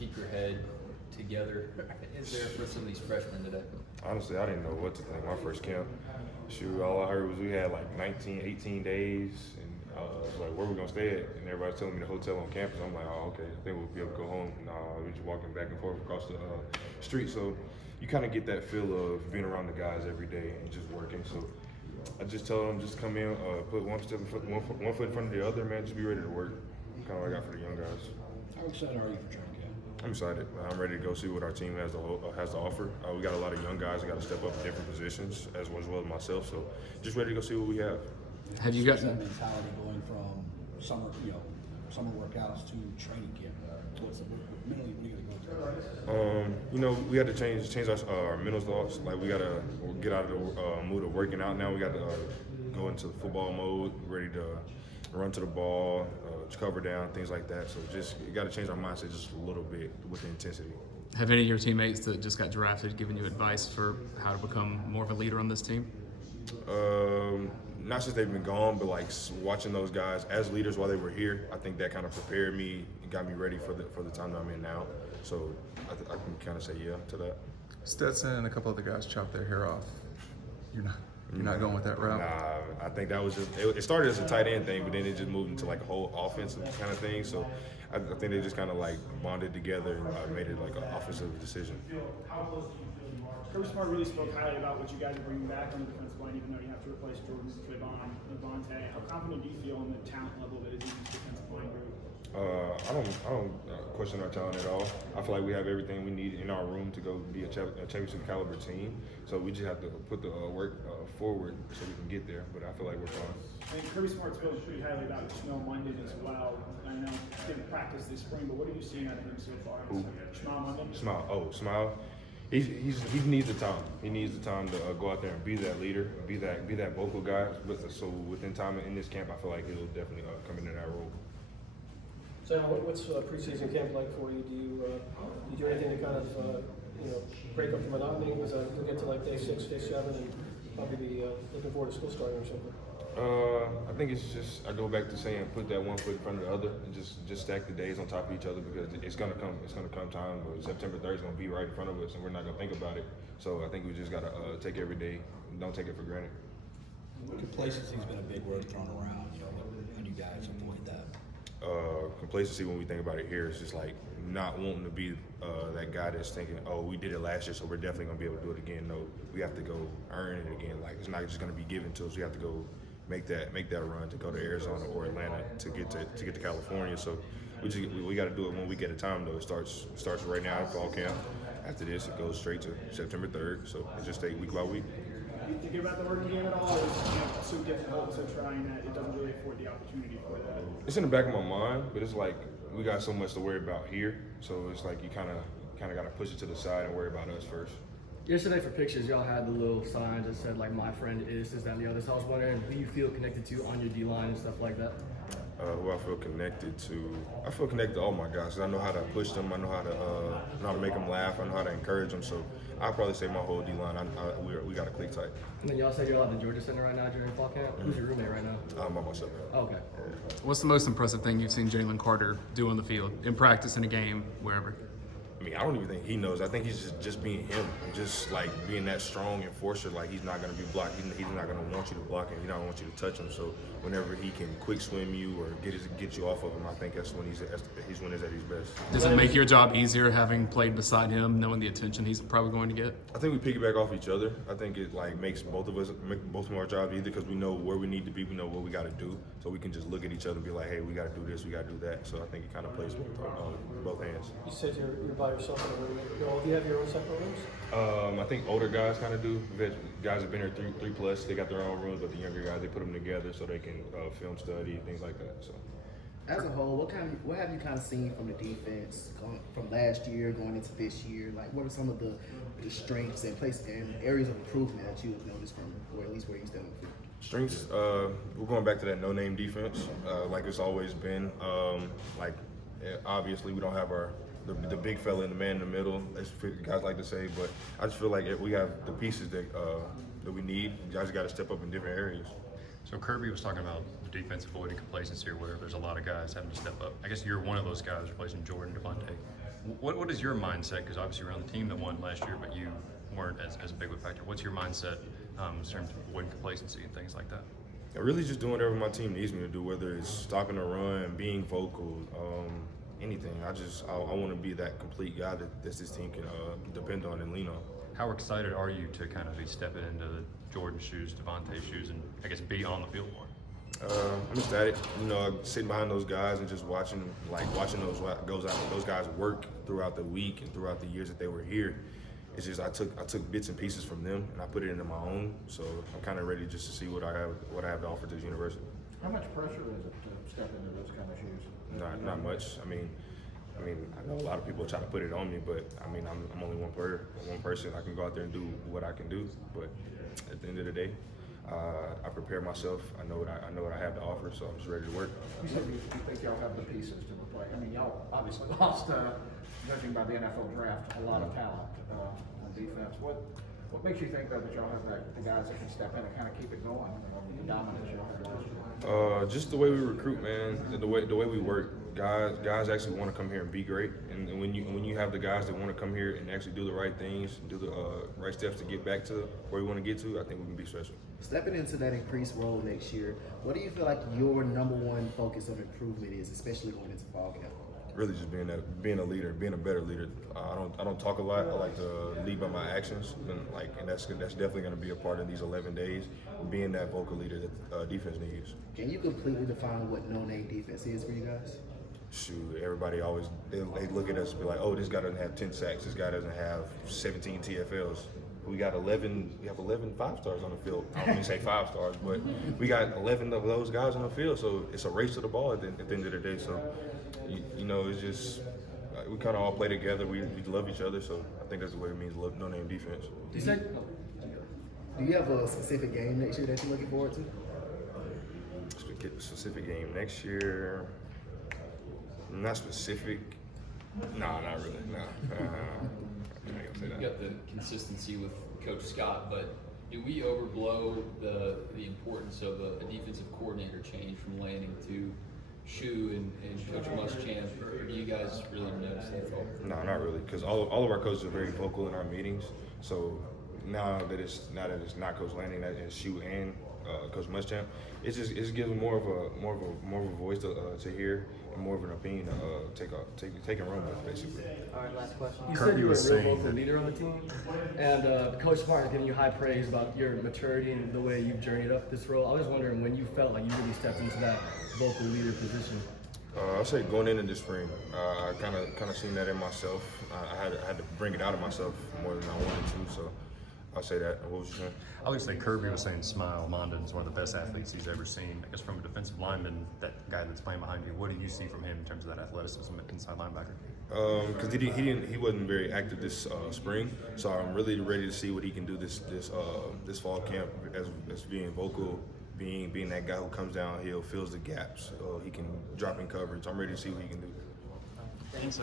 keep your head together is there for some of these freshmen today? Honestly, I didn't know what to think my first camp. Shoot, all I heard was we had like 18 days, and I was like, where we gonna stay at? And everybody's telling me the hotel on campus. I'm like, oh, okay, I think we'll be able to go home. Nah, we're just walking back and forth across the street. So you kind of get that feel of being around the guys every day and just working. So I just tell them, just come in, put one foot in front of the other, man, just be ready to work. Kind of what I got for the young guys. How excited are you for training camp? I'm excited. I'm ready to go see what our team has to offer. We got a lot of young guys that got to step up in different positions, as well as myself. So, just ready to go see what we have. Have you got that mentality going from summer workouts to training camp? What's mentally what are you going to go through? We had to change our mental thoughts. Like we got to get out of the mood of working out now. We got to go into football mode, ready to run to the ball, cover down, things like that. So just you got to change our mindset just a little bit with the intensity. Have any of your teammates that just got drafted given you advice for how to become more of a leader on this team? Not since they've been gone, but like watching those guys as leaders while they were here, I think that kind of prepared me and got me ready for the time that I'm in now. So I can kind of say yeah to that. Stetson and a couple other guys chopped their hair off. You're not going with that route? Nah, I think that was just it started as a tight end thing, but then it just moved into like a whole offensive kind of thing. So I think they just kind of like bonded together and made it like an offensive decision. Kirby Smart really spoke highly about what you guys are bringing back on the defensive line, even though you have to replace Jordan, Trayvon, Levante. How confident do you feel in the talent level that is in this defensive line group? I don't question our talent at all. I feel like we have everything we need in our room to go be a championship caliber team. So we just have to put the work forward so we can get there. But I feel like we're fine. I mean, Kirby Smart spoke pretty highly about Shmuel Munden as well. I know he didn't practice this spring, but what have you seen out of him so far? Shmuel Munden? Smile. He needs the time. He needs the time to go out there and be that leader, be that vocal guy. So within time in this camp, I feel like he'll definitely come into that role. So what's preseason camp like for you? Do you do anything to kind of break up the monotony? Because you'll get to like day 6, day 7, and probably be looking forward to school starting or something. I think it's just I go back to saying put that one foot in front of the other and just stack the days on top of each other because it's gonna come time. But September 3rd is gonna be right in front of us and we're not gonna think about it. So I think we just gotta take every day and don't take it for granted. Complacency's been a big word thrown around, and you guys avoid that. Complacency when we think about it here is just like not wanting to be that guy that's thinking, oh, we did it last year, so we're definitely gonna be able to do it again. No, we have to go earn it again. Like it's not just gonna be given to us. We have to go make that run to go to Arizona or Atlanta to get to California. So we got to do it when we get a time though. It starts right now at fall camp. After this, it goes straight to September 3rd. So it just take week by week. Do you think about the working game at all? Or is it so difficult, so trying that it doesn't really afford the opportunity for that? It's in the back of my mind, but it's like we got so much to worry about here. So it's like you kind of got to push it to the side and worry about us first. Yesterday for pictures, y'all had the little signs that said like "My friend is this, that, and the other." So I was wondering who you feel connected to on your D line and stuff like that. Who I feel connected to? I feel connected to all my guys. I know how to push them. I know how to make them laugh. I know how to encourage them. So I'll probably say my whole D line. We got to click tight. And then y'all said you're out at the Georgia Center right now during fall camp. Who's your roommate right now? I'm by myself. Oh, okay. What's the most impressive thing you've seen Jalen Carter do on the field, in practice, in a game, wherever? I mean, I don't even think he knows. I think he's just being him, just like being that strong enforcer. Like he's not going to be blocked. He's not going to want you to block him. He don't want you to touch him. So whenever he can quick swim you or get you off of him, I think that's when he's at his best. Does it make your job easier having played beside him, knowing the attention he's probably going to get? I think we piggyback off each other. I think it like makes both of our jobs easier because we know where we need to be. We know what we got to do. So we can just look at each other and be like, hey, we got to do this, we got to do that. So I think it kind of plays both hands. You said you're by yourself in a room. Do you have your own separate rooms? I think older guys kind of do. Guys have been here three plus. They got their own rooms, but the younger guys, they put them together so they can film study, things like that. So, as a whole, what have you kind of seen from the defense from last year going into this year? Like, what are some of the strengths and areas of improvement that you have noticed from, or at least where you stand on the field? Strengths. We're going back to that no-name defense, like it's always been. Obviously, we don't have the big fella and the man in the middle, as guys like to say, but I just feel like we have the pieces that we need. You guys got to step up in different areas. So Kirby was talking about the defensive avoiding complacency or whatever. There's a lot of guys having to step up. I guess you're one of those guys replacing Jordan, Devontae. What is your mindset? Because obviously you're on the team that won last year, but you weren't as big of a factor. What's your mindset in terms of avoiding complacency and things like that? Really just doing whatever my team needs me to do, whether it's stopping a run, being vocal, anything. I want to be that complete guy that this team can depend on and lean on. How excited are you to kind of be stepping into the Jordan shoes, Devontae shoes, and I guess be on the field more? I'm ecstatic, sitting behind those guys and just watching those guys work throughout the week and throughout the years that they were here. It's just I took bits and pieces from them and I put it into my own. So I'm kind of ready just to see what I have to offer to this university. How much pressure is it to step into those kind of shoes? Not much. I mean, I know a lot of people try to put it on me, but I mean, I'm only one person. I can go out there and do what I can do, but at the end of the day, I prepare myself. I know what I have to offer, so I'm just ready to work. You said you think y'all have the pieces to play. I mean, y'all obviously lost, judging by the NFL draft, a lot of talent on defense. What makes you think that y'all have the guys that can step in and kind of keep it going? The dominance y'all had last year. Just the way we recruit, man. The way we work. Guys actually want to come here and be great. And when you have the guys that want to come here and actually do the right things, do the right steps to get back to where we want to get to, I think we can be special. Stepping into that increased role next year, what do you feel like your number one focus of improvement is, especially going into fall camp? Really just being a leader, being a better leader. I don't talk a lot. I like to lead by my actions, and that's definitely going to be a part of these 11 days. Being that vocal leader that defense needs. Can you completely define what no-name defense is for you guys? Shoot, everybody always they look at us and be like, oh, this guy doesn't have 10 sacks. This guy doesn't have 17 TFLs. We have 11 5-stars on the field. I don't mean to say 5 stars, but we got 11 of those guys on the field. So it's a race to the ball at the end of the day. So, it's just we kind of all play together. We love each other. So I think that's what it means, no-name defense. Do you have a specific game next year that you're looking forward to? Specific game next year? Not specific. Nah, not really. Nah. You got the consistency with Coach Scott, but do we overblow the importance of a defensive coordinator change from Lanning to Shu and Coach Muschamp? Or do you guys really notice that? No, not really, because all of our coaches are very vocal in our meetings. So now that it's not Coach Lanning, that is Shu and Coach Muschamp, it's giving more of a voice to hear and more of an opinion to take and run with, basically. All right, last question. You Kirby said you were was a real saying vocal that- leader on the team, and Coach Smart is giving you high praise about your maturity and the way you've journeyed up this role. I was wondering when you felt like you really stepped into that vocal leader position. I'll say going into this spring, I kind of seen that in myself. I had to bring it out of myself more than I wanted to. So I'll say that. What was you saying? I would say Kirby was saying Smile Mondon is one of the best athletes he's ever seen. I guess from a defensive lineman, that guy that's playing behind you, what do you see from him in terms of that athleticism at inside linebacker? Because he wasn't very active this spring, so I'm really ready to see what he can do this fall camp as being vocal, being that guy who comes downhill, fills the gaps. He can drop in coverage. I'm ready to see what he can do. Thanks,